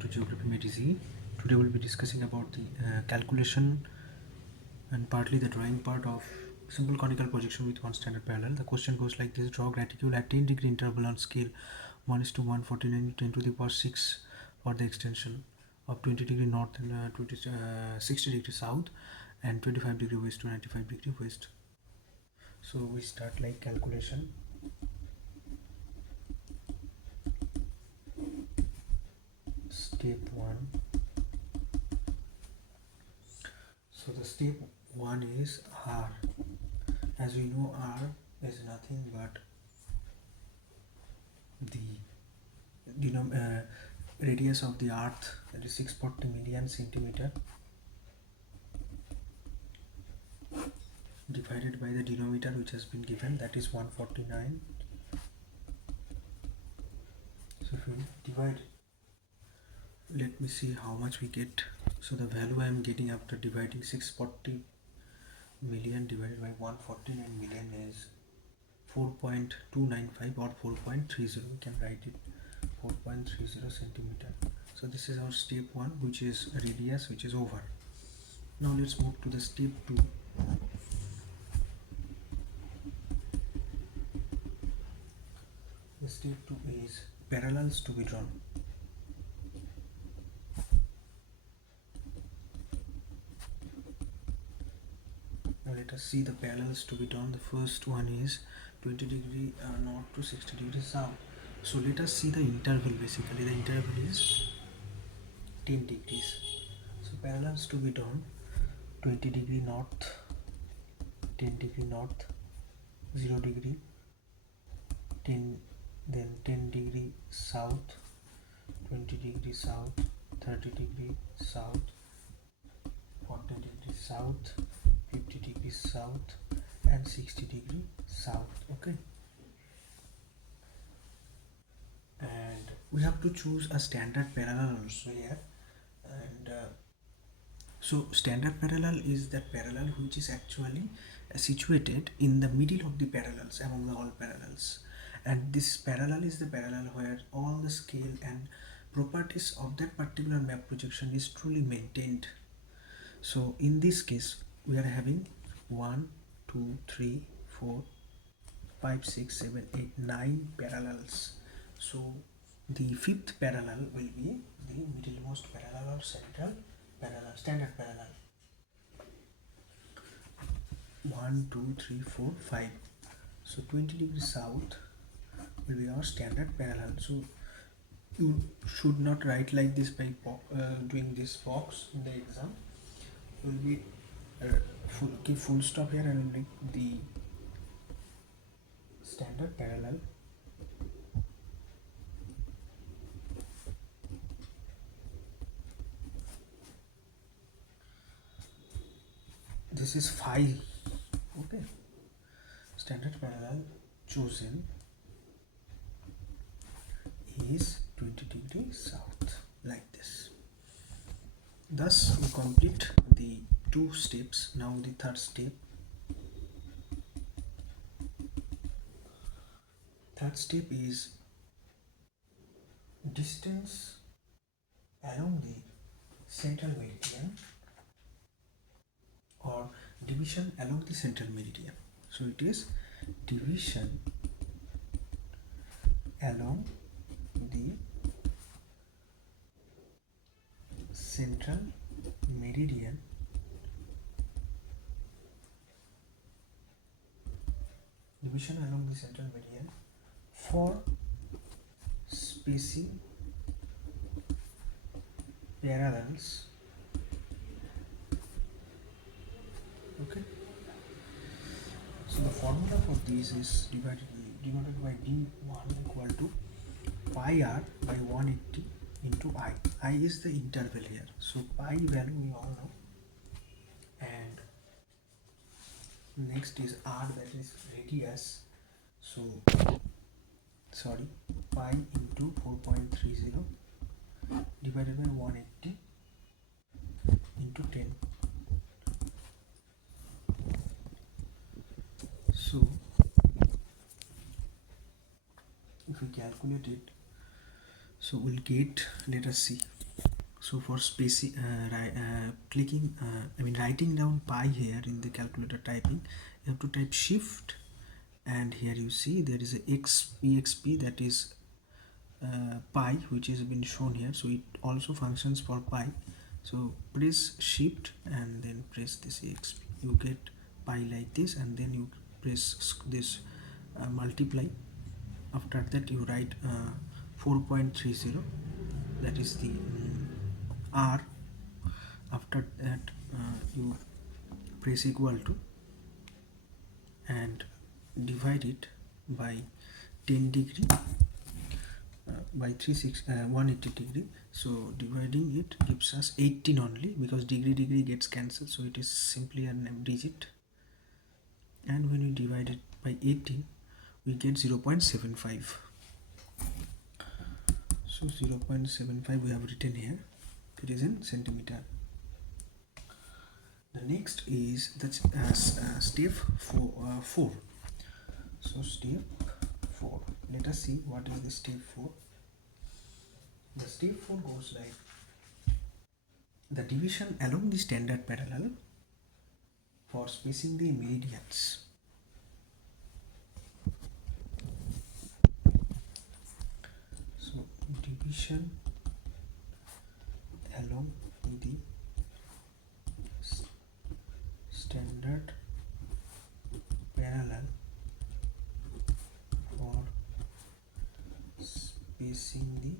to Geography Made Easy. Today we'll be discussing about the calculation and partly the drawing part of simple conical projection with one standard parallel. The question goes like this: draw graticule at 10-degree interval on scale 1:149 10 to the power 6 for the extension of 20-degree north and 60-degree south and 25-degree west to 95-degree west. So we start like calculation. Step 1. So the step 1 is R. As we know, R is nothing but the radius of the earth, that is 640 million centimeter, divided by the denominator which has been given, that is 149. So if we divide, let me see how much we get. So the value I am getting after dividing 640 million divided by 149 million is 4.295 or 4.30. We can write it 4.30 centimeter. So this is our step 1, which is radius, which is over. Now let's move to the step 2. The step 2 is parallels to be drawn. Now let us see the parallels to be drawn. The first one is 20-degree north to 60-degree south. So let us see the interval. Basically the interval is 10 degrees. So parallels to be drawn: 20-degree north, 10-degree north, 0-degree, 10, then 10-degree south, 20-degree south, 30-degree south, 40-degree south, 50-degree south, and 60-degree south. Okay, and we have to choose a standard parallel also here. And so standard parallel is that parallel which is actually situated in the middle of the parallels among the all parallels, and this parallel is the parallel where all the scale and properties of that particular map projection is truly maintained. So in this case we are having 1 2 3 4 5 6 7 8 9 parallels. So the fifth parallel will be the middlemost parallel or central parallel, standard parallel. 1 2 3 4 5. So 20 degrees south will be our standard parallel. So you should not write like this by doing this box in the exam. You will be keep full stop here and make the standard parallel. This is 5. Okay, standard parallel chosen is 20 degrees south, like this. Thus we complete the 2 steps. Now the third step. Third step is distance along the central meridian or division along the central meridian. So it is division along the central meridian for spacing parallels. Okay, so the formula for this is denoted by d1 equal to pi r by 180 into I. I is the interval here, so pi value we all know, and next is r, that is radius. So sorry, pi into 4.30 divided by 180 into 10. So if we calculate it, so we'll get, let us see, So for spacing, clicking, writing down pi here in the calculator typing, you have to type shift, and here you see there is a exp, that is pi, which has been shown here. So it also functions for pi. So press shift and then press this exp, you get pi like this, and then you press this multiply. After that you write 4.30, that is the r. After that you press equal to and divide it by 10 degree by 180 degree. So dividing it gives us 18 only, because degree gets cancelled, so it is simply a digit. And when we divide it by 18, we get 0.75. So 0.75 we have written here, it is in centimeter. The next is that's step 4. So step 4, let us see what is the step 4. The step 4 goes like the division along the standard parallel for spacing the meridians. So division along the standard parallel for spacing the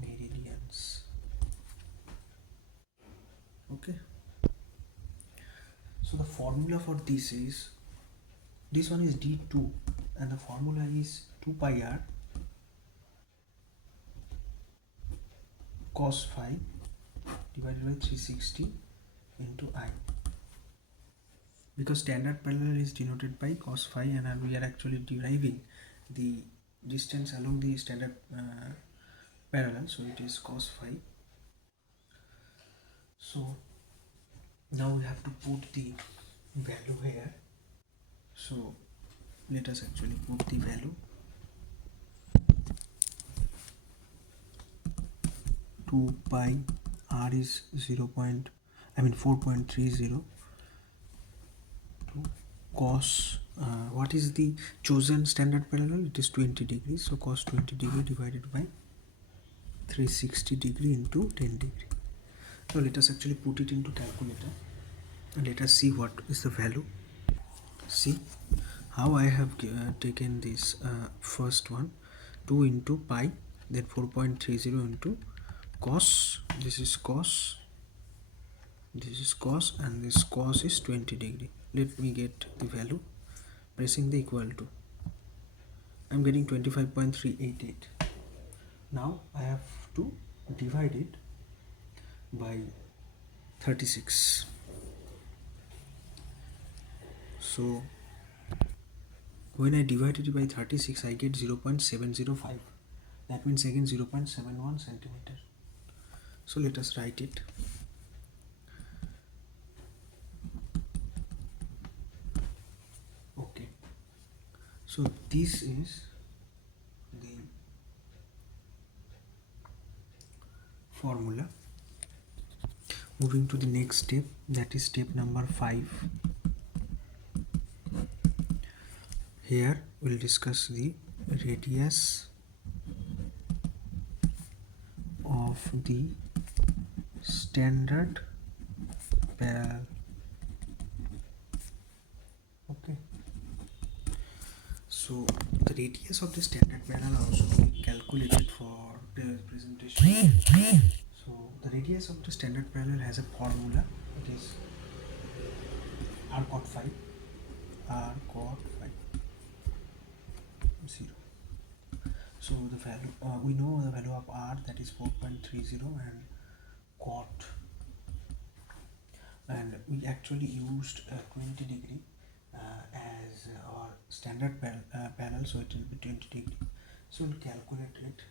meridians. Okay, so the formula for this is, this one is d2, and the formula is 2 pi r cos phi divided by 360 into I. Because standard parallel is denoted by cos phi, and we are actually deriving the distance along the standard parallel, so it is cos phi. So now we have to put the value here. So let us actually put the value. 2 pi r is 4.30 to cos what is the chosen standard parallel? It is 20 degrees. So cos 20 degree divided by 360 degree into 10 degree. So let us actually put it into calculator and let us see what is the value. See how I have taken this first one, 2 into pi, then 4.30 into cos, this is cos, this is cos, and this cos is 20 degree. Let me get the value, pressing the equal to, I'm getting 25.388. Now I have to divide it by 36. So when I divide it by 36, I get 0.705. That means again 0.71 centimeter. So let us write it. Okay. So this is the formula. Moving to the next step, that is step number 5. Here we'll discuss the radius of the standard parallel. Okay. So the radius of the standard parallel also to be calculated for the presentation. So the radius of the standard parallel has a formula. It is r cot phi, r cot phi 0. So the value we know the value of r, that is 4.30, and cot, and we actually used 20 degree as our standard parallel, so it will be 20 degree. So we'll calculate it.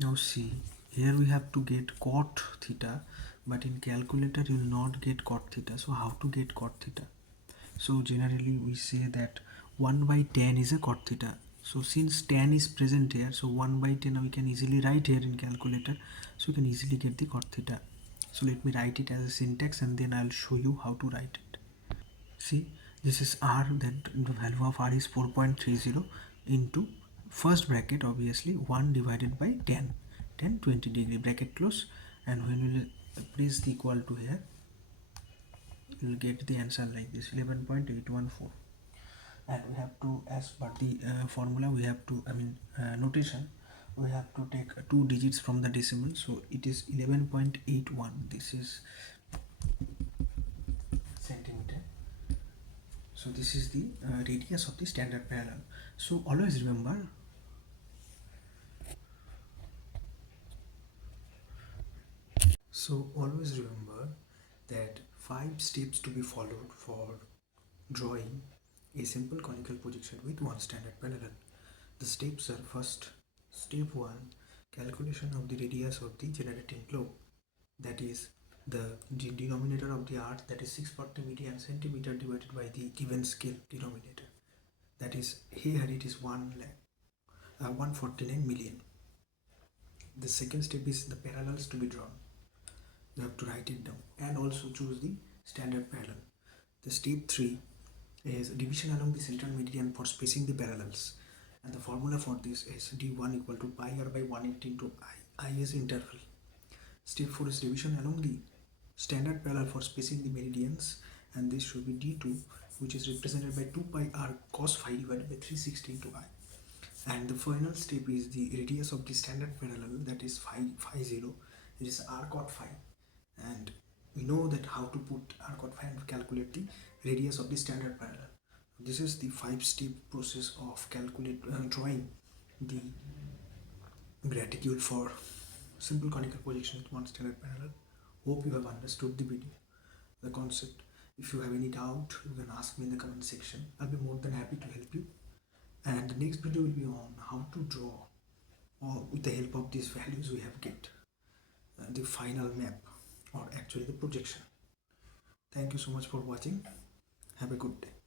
Now see, here we have to get cot theta, but in calculator you will not get cot theta. So how to get cot theta? So generally we say that 1 by tan is a cot theta. So since tan is present here, so 1 by 10 we can easily write here in calculator, so you can easily get the cot theta. So let me write it as a syntax and then I'll show you how to write it. See, this is r, that the value of r is 4.30 into first bracket, obviously 1 divided by 10, 20 degree bracket close, and when we will press the equal to here, you will get the answer like this, 11.814. And we have to, as per the formula, we have to, notation, we have to take two digits from the decimal, so it is 11.81. This is centimeter. So this is the radius of the standard parallel. So always remember, that 5 steps to be followed for drawing a simple conical projection with one standard parallel. The steps are: first, step 1, calculation of the radius of the generating globe, that is the denominator of the arc, that is 640 million centimeter divided by the given scale denominator, that is here it is 149 million. The second step is the parallels to be drawn. You have to write it down and also choose the standard parallel. The step 3 is division along the central meridian for spacing the parallels, and the formula for this is d1 equal to pi r by 180 into I is interval. Step 4 is division along the standard parallel for spacing the meridians, and this should be d2, which is represented by 2 pi r cos phi divided by 360 into I. And the final step is the radius of the standard parallel, that is phi 0, it is r cot phi, and we know that how to put r cot phi and calculate the radius of the standard parallel. This is the 5-step process of drawing the reticule for simple conical projection with one standard parallel. Hope you have understood the video, the concept. If you have any doubt, you can ask me in the comment section. I'll be more than happy to help you. And the next video will be on how to draw, or with the help of these values we have get the final map, or actually the projection. Thank you so much for watching. Have a good day.